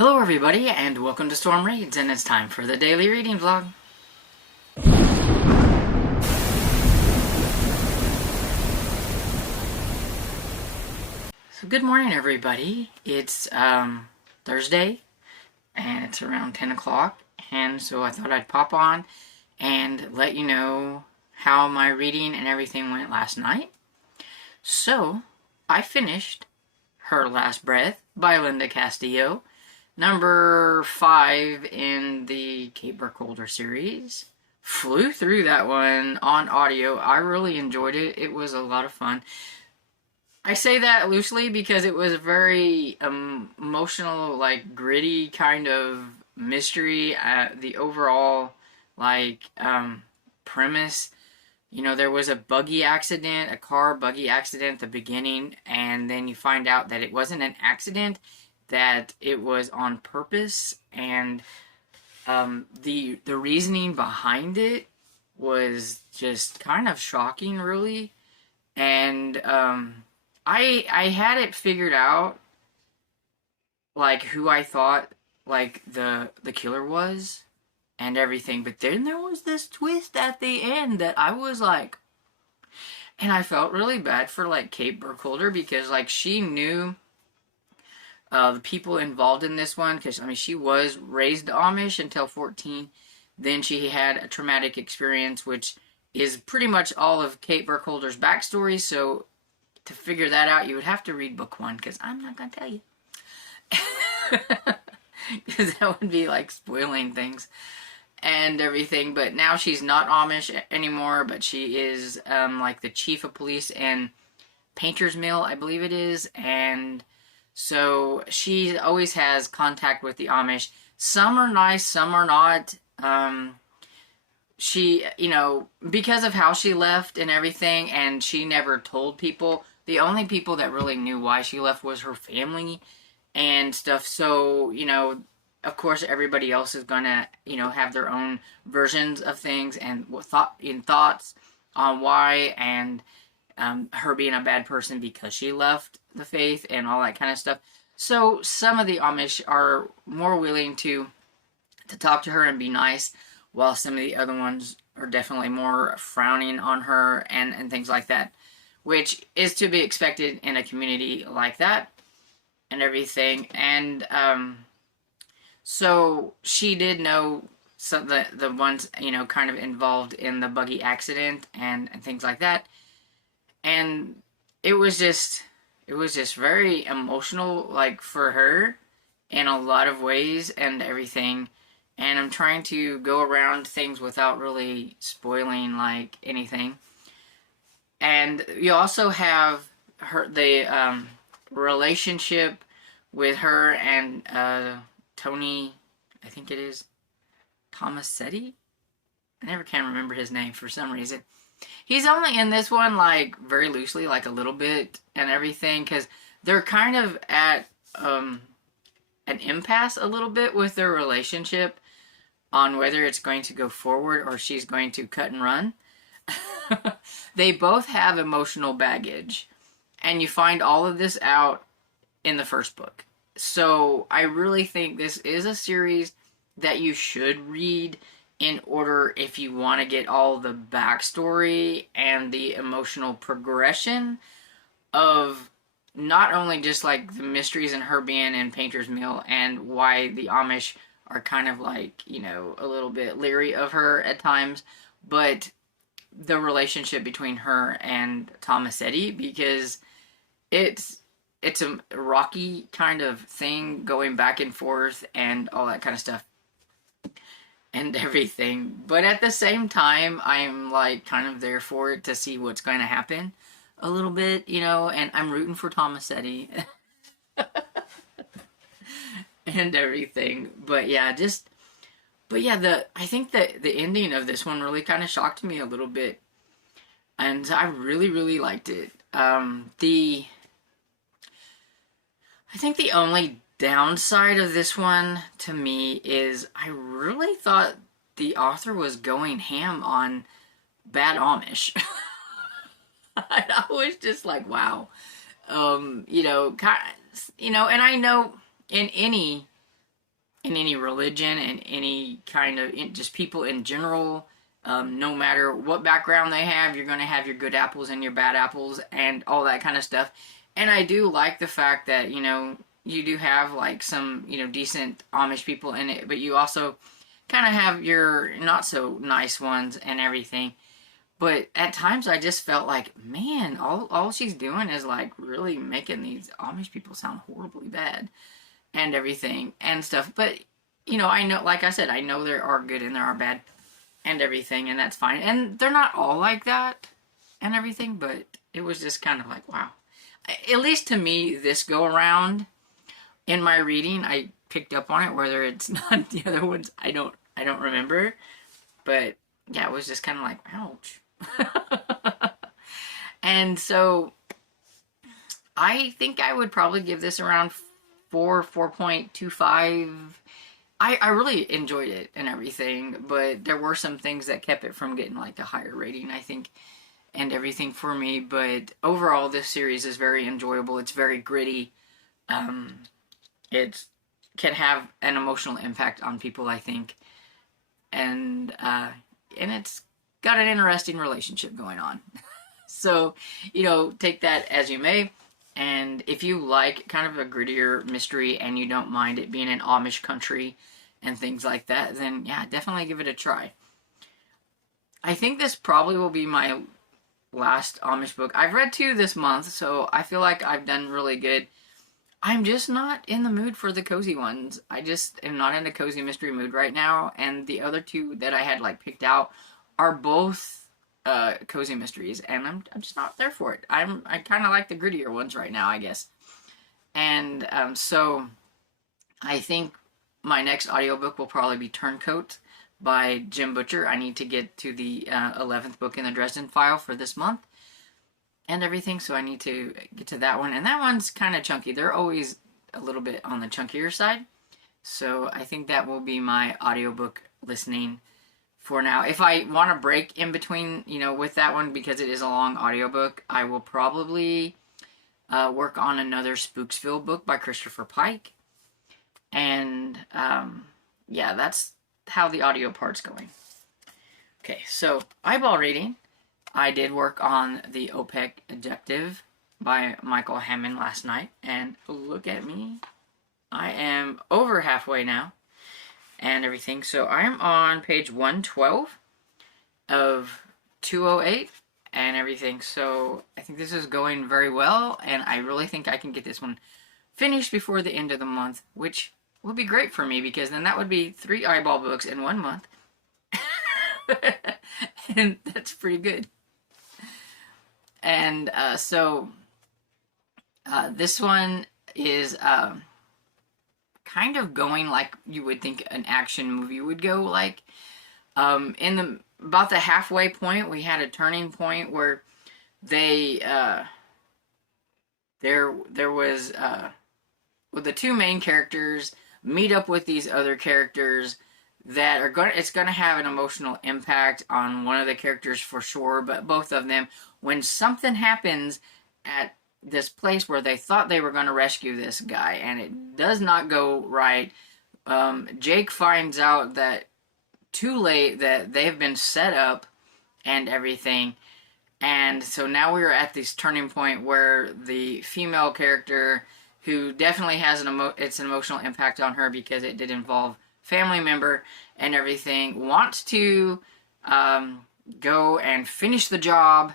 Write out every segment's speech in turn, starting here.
Hello everybody, and welcome to Storm Reads, and it's time for the daily reading vlog. So good morning everybody. It's Thursday, and it's around 10 o'clock, and so I thought I'd pop on and let you know how my reading and everything went last night. So, I finished Her Last Breath by Linda Castillo, number 5 in the Kate Burkholder series. Flew through that one on audio. I really enjoyed it. It was a lot of fun. I say that loosely because it was a very emotional, like gritty kind of mystery. The overall premise, there was a buggy accident, a car buggy accident at the beginning, and then you find out that it wasn't an accident, that it was on purpose, and the reasoning behind it was just kind of shocking, really. And I had it figured out, like who I thought like the killer was and everything, but then there was this twist at the end that I was like, and I felt really bad for like Kate Burkholder, because like she knew the people involved in this one, because she was raised Amish until 14. Then she had a traumatic experience, which is pretty much all of Kate Burkholder's backstory. So to figure that out, you would have to read book 1, because I'm not going to tell you. Because that would be like spoiling things and everything. But now she's not Amish anymore, but she is like the chief of police in Painter's Mill, I believe it is. And so she always has contact with the Amish. Some are nice, some are not. She, because of how she left and everything, and she never told people. The only people that really knew why she left was her family and stuff. So, of course, everybody else is gonna, have their own versions of things and thoughts on why, and her being a bad person because she left the faith and all that kind of stuff. So some of the Amish are more willing to talk to her and be nice, while some of the other ones are definitely more frowning on her and things like that, which is to be expected in a community like that and everything. And so she did know some the ones, kind of involved in the buggy accident and things like that. And it was just very emotional, like, for her in a lot of ways and everything. And I'm trying to go around things without really spoiling, like, anything. And you also have the relationship with her and Tony, I think it is Tomasetti? I never can remember his name for some reason. He's only in this one, like, very loosely, like a little bit and everything, because they're kind of at an impasse a little bit with their relationship on whether it's going to go forward or she's going to cut and run. They both have emotional baggage, and you find all of this out in the first book. So I really think this is a series that you should read in order if you want to get all the backstory and the emotional progression of not only just like the mysteries in her being in Painter's Mill and why the Amish are kind of like, a little bit leery of her at times, but the relationship between her and Tomasetti, because it's a rocky kind of thing going back and forth and all that kind of stuff and everything. But at the same time, I'm like kind of there for it to see what's going to happen a little bit, and I'm rooting for Tomasetti and everything. But yeah, I think that the ending of this one really kind of shocked me a little bit, and I really, really liked it. I think the only downside of this one to me is I really thought the author was going ham on bad Amish. I was just like, wow. And I know in any in any religion and any kind of just people in general. No matter what background they have, you're going to have your good apples and your bad apples and all that kind of stuff. And I do like the fact that, you know, you do have like some, you know, decent Amish people in it, but you also kind of have your not so nice ones and everything. But at times I just felt like, man, all she's doing is like really making these Amish people sound horribly bad and everything and stuff. But, you know, I know, like I said, I know there are good and there are bad and everything, and that's fine. And they're not all like that and everything, but it was just kind of like, wow. At least to me, this go around in my reading, I picked up on it. Whether it's not the other ones, I don't remember. But yeah, it was just kind of like, ouch. And so I think I would probably give this around 4.25. I really enjoyed it and everything, but there were some things that kept it from getting like a higher rating, I think, and everything for me. But overall, this series is very enjoyable. It's very gritty. It can have an emotional impact on people, I think, and it's got an interesting relationship going on. So, you know, take that as you may. And if you like kind of a grittier mystery and you don't mind it being an Amish country and things like that, then yeah, definitely give it a try. I think this probably will be my last Amish book. I've read 2 this month, so I feel like I've done really good. I'm just not in the mood for the cozy ones. I just am not in a cozy mystery mood right now, and the other 2 that I had like picked out are both cozy mysteries, and I'm just not there for it. I kind of like the grittier ones right now, I guess. And so I think my next audiobook will probably be Turncoat by Jim Butcher. I need to get to the 11th book in the Dresden File for this month and everything, so I need to get to that one. And that one's kind of chunky. They're always a little bit on the chunkier side. So I think that will be my audiobook listening for now. If I want to break in between, you know, with that one, because it is a long audiobook, I will probably work on another Spooksville book by Christopher Pike. And yeah, that's how the audio part's going. Okay, so eyeball reading. I did work on the OPEC Objective by Michael Hammond last night, and look at me. I am over halfway now and everything. So I'm on page 112 of 208 and everything. So I think this is going very well, and I really think I can get this one finished before the end of the month, which will be great for me, because then that would be 3 eyeball books in 1 month. And that's pretty good. And so this one is kind of going like you would think an action movie would go. Like in the about the halfway point, we had a turning point where they there was well, the 2 main characters meet up with these other characters that are it's going to have an emotional impact on one of the characters for sure, but both of them, when something happens at this place where they thought they were going to rescue this guy and it does not go right, Jake finds out that too late that they've been set up and everything. And so now we're at this turning point where the female character, who definitely has it's an emotional impact on her because it did involve family member and everything, wants to go and finish the job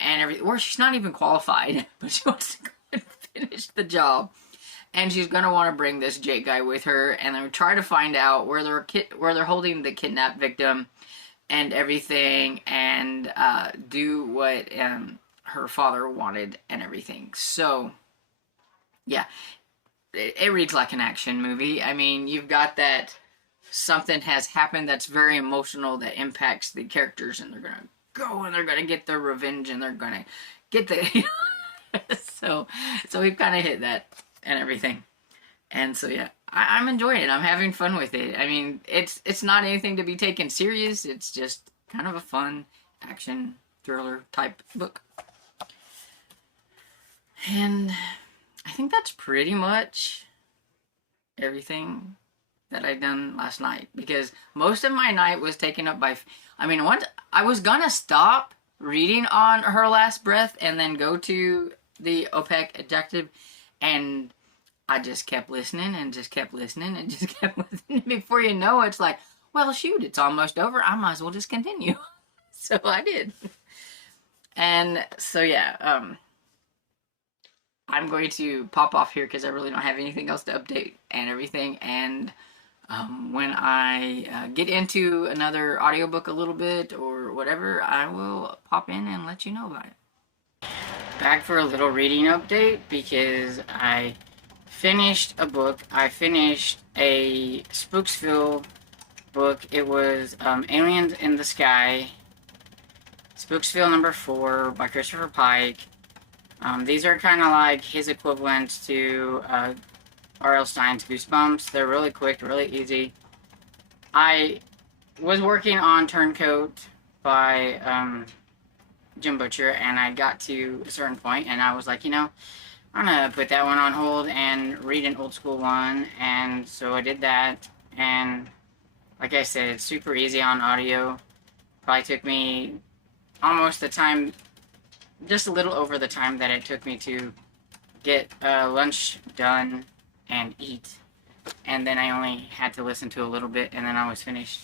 and everything, or she's not even qualified, but she wants to go and finish the job, and she's gonna want to bring this Jake guy with her, and then try to find out where they're holding the kidnapped victim and everything, and do what her father wanted and everything. So yeah, it reads like an action movie. I mean, you've got that something has happened that's very emotional that impacts the characters, and they're gonna go and they're gonna get their revenge, and they're gonna get the so we've kind of hit that and everything. And so yeah, I'm enjoying it. I'm having fun with it. I mean, it's not anything to be taken serious. It's just kind of a fun action thriller type book. And I think that's pretty much everything that I done last night, because most of my night was taken up by, I mean, once I was gonna stop reading on Her Last Breath and then go to the OPEC objective, and I just kept listening and just kept listening and just kept listening. Before you know it, it's like, well, shoot, it's almost over. I might as well just continue. So I did. And so, yeah, I'm going to pop off here because I really don't have anything else to update and everything. And when I get into another audiobook a little bit or whatever, I will pop in and let you know about it. Back for a little reading update because I finished a book. I finished a Spooksville book. It was Aliens in the Sky, Spooksville #4 by Christopher Pike. These are kind of like his equivalents to R.L. Stein's Goosebumps. They're really quick, really easy. I was working on Turncoat by Jim Butcher, and I got to a certain point, and I was like, you know, I'm gonna put that one on hold and read an old school one, and so I did that, and like I said, it's super easy on audio. Probably took me almost the time, just a little over the time that it took me to get lunch done and eat, and then I only had to listen to a little bit, and then I was finished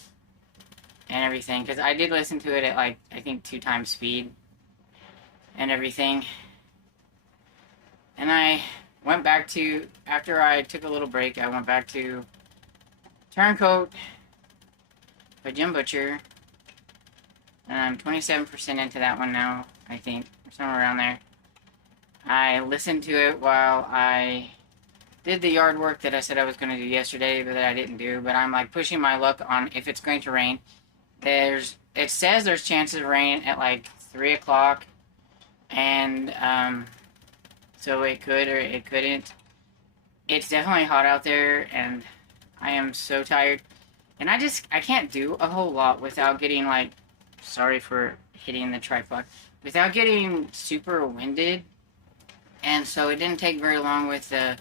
and everything, because I did listen to it at like, I think 2 times speed and everything. And I went back to, after I took a little break, I went back to Turncoat by Jim Butcher, and I'm 27% into that one now, I think, somewhere around there. I listened to it while I did the yard work that I said I was going to do yesterday, but that I didn't do, but I'm like pushing my luck on if it's going to rain. It says there's chances of rain at like 3 o'clock, and so it could or it couldn't. It's definitely hot out there, and I am so tired. And I can't do a whole lot without getting, like, sorry for hitting the tripod, without getting super winded. And so it didn't take very long with the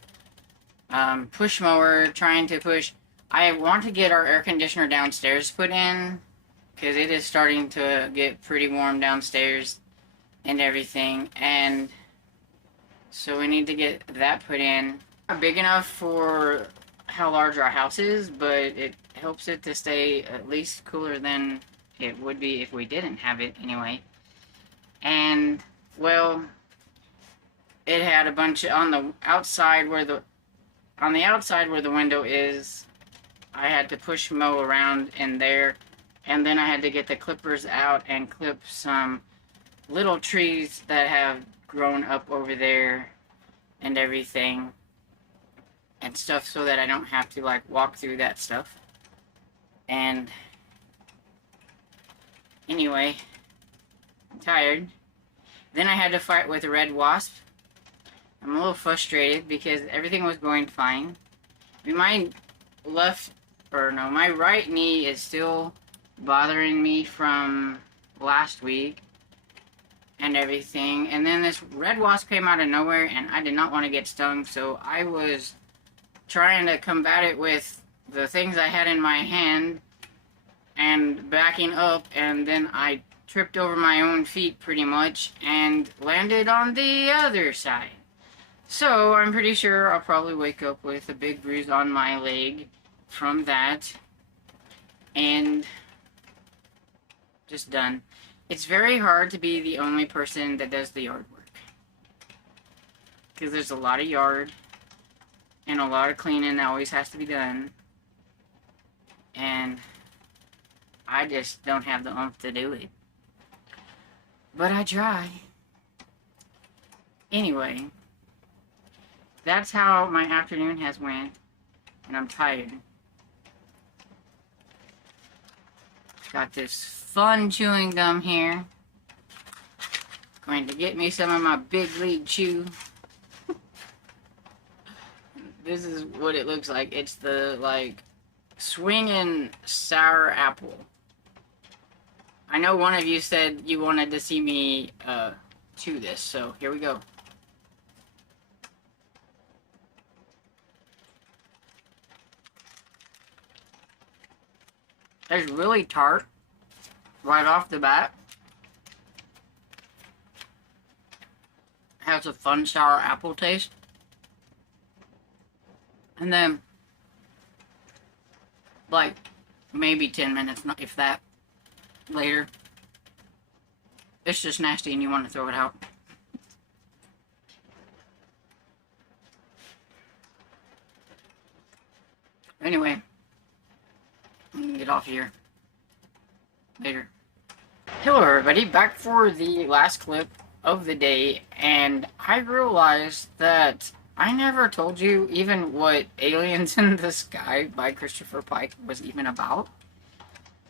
push mower, trying to push. I want to get our air conditioner downstairs put in, because it is starting to get pretty warm downstairs and everything. And so we need to get that put in. Not big enough for how large our house is, but it helps it to stay at least cooler than it would be if we didn't have it anyway. And, well, it had a bunch on the outside where the window is. I had to push mow around in there, and then I had to get the clippers out and clip some little trees that have grown up over there and everything and stuff, so that I don't have to like walk through that stuff. And anyway, I'm tired. Then I had to fight with a red wasp. I'm a little frustrated because everything was going fine. My right knee is still bothering me from last week and everything. And then this red wasp came out of nowhere, and I did not want to get stung, so I was trying to combat it with the things I had in my hand and backing up, and then I tripped over my own feet pretty much and landed on the other side. So I'm pretty sure I'll probably wake up with a big bruise on my leg from that, and just done. It's very hard to be the only person that does the yard work, because there's a lot of yard and a lot of cleaning that always has to be done, and I just don't have the oomph to do it. But I try. Anyway, that's how my afternoon has went, and I'm tired. Got this fun chewing gum here. Going to get me some of my Big League Chew. This is what it looks like. It's the, like, swinging sour apple. I know one of you said you wanted to see me chew this, so here we go. It's really tart right off the bat. Has a fun sour apple taste. And then, like, maybe 10 minutes, if that, later, it's just nasty and you want to throw it out. Anyway, I'm gonna get off here. Later. Hello everybody, back for the last clip of the day, and I realized that I never told you even what Aliens in the Sky by Christopher Pike was even about.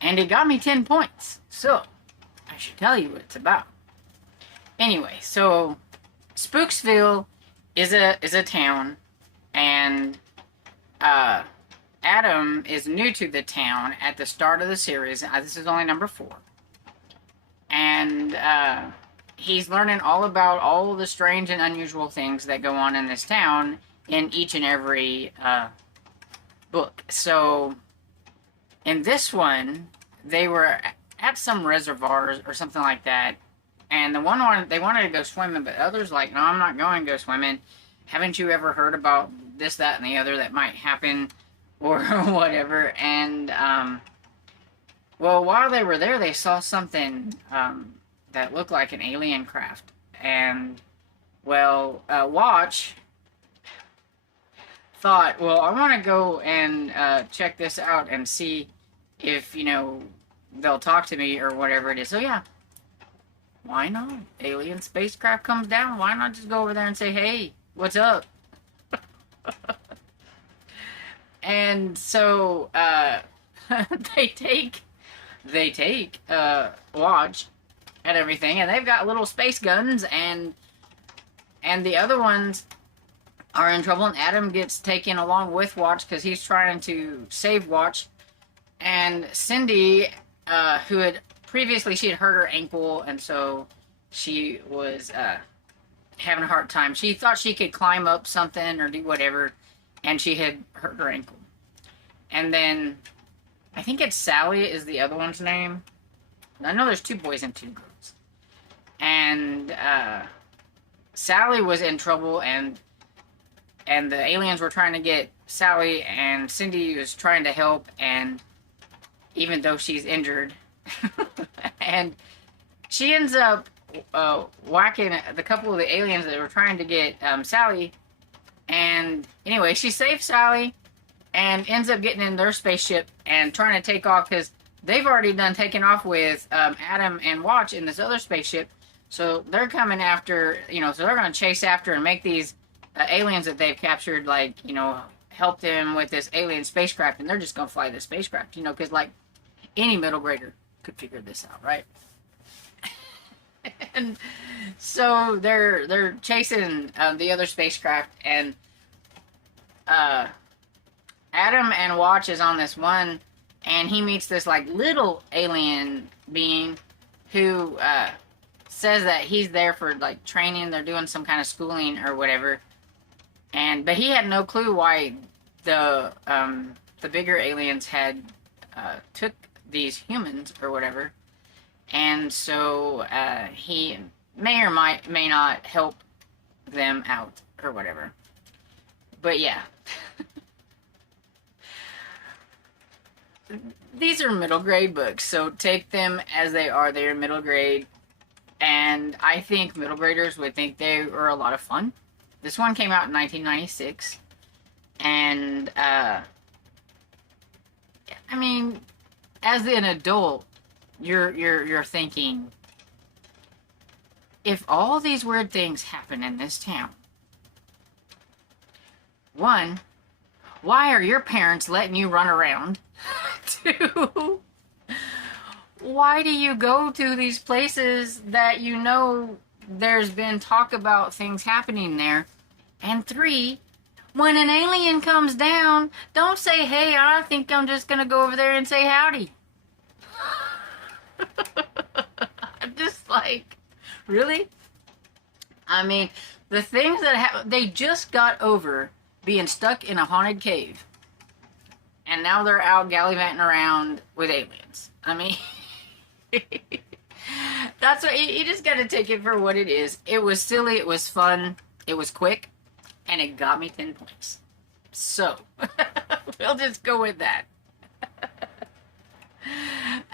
And it got me 10 points, so I should tell you what it's about. Anyway, so Spooksville is a town, and Adam is new to the town at the start of the series. This is only number 4. And he's learning all about all the strange and unusual things that go on in this town in each and every book. So in this one, they were at some reservoirs or something like that. And the one they wanted to go swimming, but others like, no, I'm not going to go swimming. Haven't you ever heard about this, that, and the other that might happen or whatever? And, well, while they were there, they saw something that looked like an alien craft. And, well, Watch thought, well, I want to go and check this out and see if, you know, they'll talk to me or whatever it is. So, yeah. Why not? Alien spacecraft comes down. Why not just go over there and say, hey, what's up? And so, they take Watch and everything, and they've got little space guns, and the other ones are in trouble, and Adam gets taken along with Watch because he's trying to save Watch. And Cindy, who had previously, she had hurt her ankle, and so she was having a hard time. She thought she could climb up something or do whatever, and she had hurt her ankle. And then, I think it's Sally is the other one's name. I know there's 2 boys and 2 girls. And Sally was in trouble, and the aliens were trying to get Sally, and Cindy was trying to help, and even though she's injured, and she ends up whacking the couple of the aliens that were trying to get Sally. And anyway, she saves Sally and ends up getting in their spaceship and trying to take off because they've already done taken off with Adam and Watch in this other spaceship. So they're coming after, you know, so they're going to chase after and make these aliens that they've captured, like, you know, help them with this alien spacecraft, and they're just going to fly the spacecraft, you know, because, like, any middle grader could figure this out, right? And so they're chasing the other spacecraft, and Adam and Watch is on this one, and he meets this like little alien being who says that he's there for like training. They're doing some kind of schooling or whatever, but he had no clue why the bigger aliens had took these humans or whatever. And so he may or may not help them out or whatever. But yeah. These are middle grade books, so take them as they are. They are middle grade. And I think middle graders would think they were a lot of fun. This one came out in 1996. And, I mean, as an adult, you're thinking, if all these weird things happen in this town, one, why are your parents letting you run around? 2, why do you go to these places that you know there's been talk about things happening there? And 3, when an alien comes down, don't say, hey, I think I'm just gonna go over there and say howdy. I'm just like, really? I mean, the things that they just got over being stuck in a haunted cave. and now they're out gallivanting around with aliens. I mean, that's what you just got to take it for what it is. It was silly, it was fun, it was quick, and it got me 10 points. So, we'll just go with that.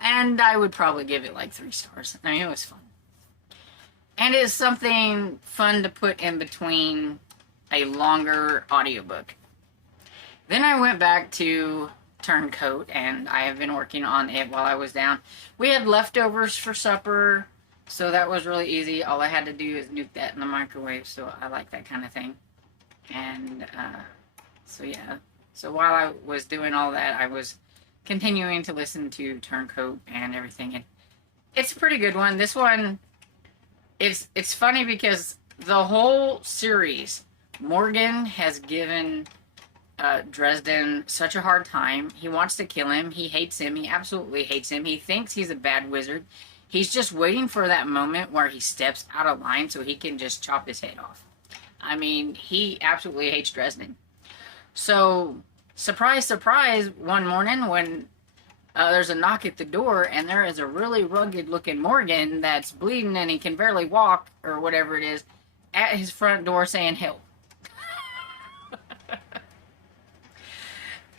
And I would probably give it like 3 stars. I mean, it was fun. And it's something fun to put in between a longer audiobook. Then I went back to Turncoat, and I have been working on it while I was down. We had leftovers for supper, so that was really easy. All I had to do is nuke that in the microwave, so I like that kind of thing. And so yeah. So while I was doing all that, I was continuing to listen to Turncoat and everything. And it's a pretty good one. This one, it's funny because the whole series, Morgan has given Dresden such a hard time. He wants to kill him. He hates him. He absolutely hates him. He thinks he's a bad wizard. He's just waiting for that moment where he steps out of line so he can just chop his head off. I mean, he absolutely hates Dresden. So, surprise, surprise, one morning when there's a knock at the door and there is a really rugged-looking Morgan that's bleeding and he can barely walk, or whatever it is, at his front door saying, "Help."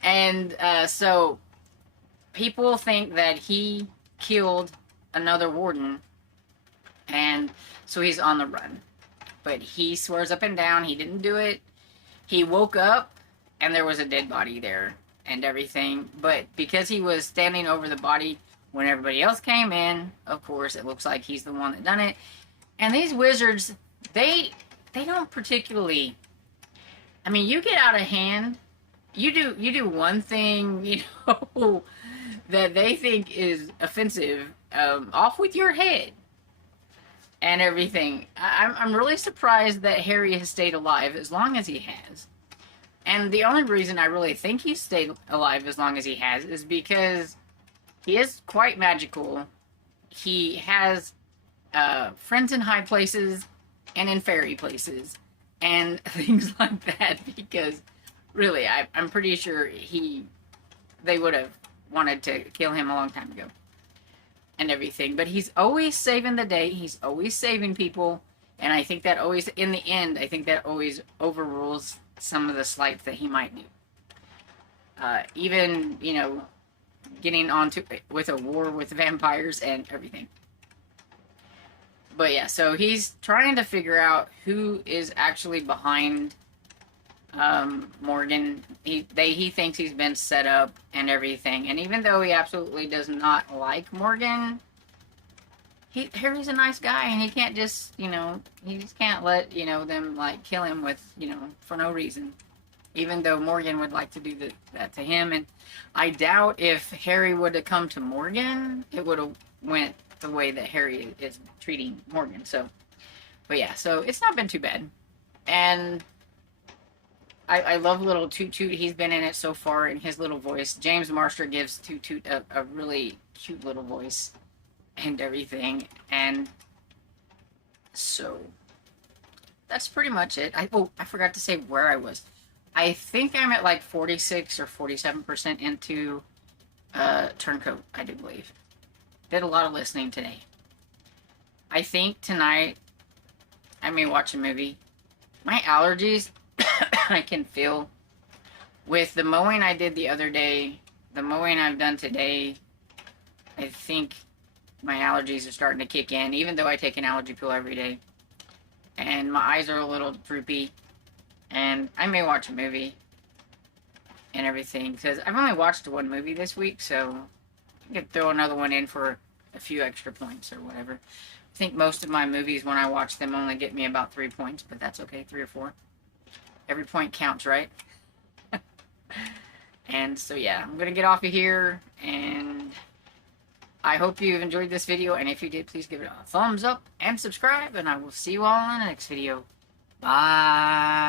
And so people think that he killed another warden, and so he's on the run. But he swears up and down he didn't do it. He woke up and there was a dead body there and everything. But because he was standing over the body when everybody else came in, of course, it looks like he's the one that done it. And these wizards, they don't particularly... I mean, you get out of hand... You do one thing, you know, that they think is offensive, off with your head and everything. I'm really surprised that Harry has stayed alive as long as he has. And the only reason I really think he's stayed alive as long as he has is because he is quite magical. He has friends in high places and in fairy places and things like that, because... Really, I'm pretty sure they would have wanted to kill him a long time ago. And everything. But he's always saving the day. He's always saving people. And I think that always, in the end, I think that always overrules some of the slights that he might do. Even, you know, getting onto with a war with vampires and everything. But yeah, so he's trying to figure out who is actually behind... Morgan. He thinks he's been set up and everything, and even though he absolutely does not like Morgan, Harry's a nice guy, and he can't just, you know, he just can't let, you know, them, like, kill him with, you know, for no reason, even though Morgan would like to do that to him. And I doubt if Harry would have come to Morgan, it would have went the way that Harry is treating Morgan. So, but yeah, so it's not been too bad. And I love little Toot Toot. He's been in it so far in his little voice. James Marster gives Toot Toot a really cute little voice and everything. And so that's pretty much it. I forgot to say where I was. I think I'm at like 46 or 47% into Turncoat, I do believe. Did a lot of listening today. I think tonight I may watch a movie. My allergies... I can feel with the mowing I did the other day, the mowing I've done today. I think my allergies are starting to kick in, even though I take an allergy pill every day. And my eyes are a little droopy, and I may watch a movie and everything, because I've only watched one movie this week, so I could throw another one in for a few extra points or whatever. I think most of my movies, when I watch them, only get me about 3 points, but that's okay, 3 or 4. Every point counts, right? And so yeah, I'm gonna get off of here, and I hope you enjoyed this video, and if you did, please give it a thumbs up and subscribe, and I will see you all in the next video. Bye!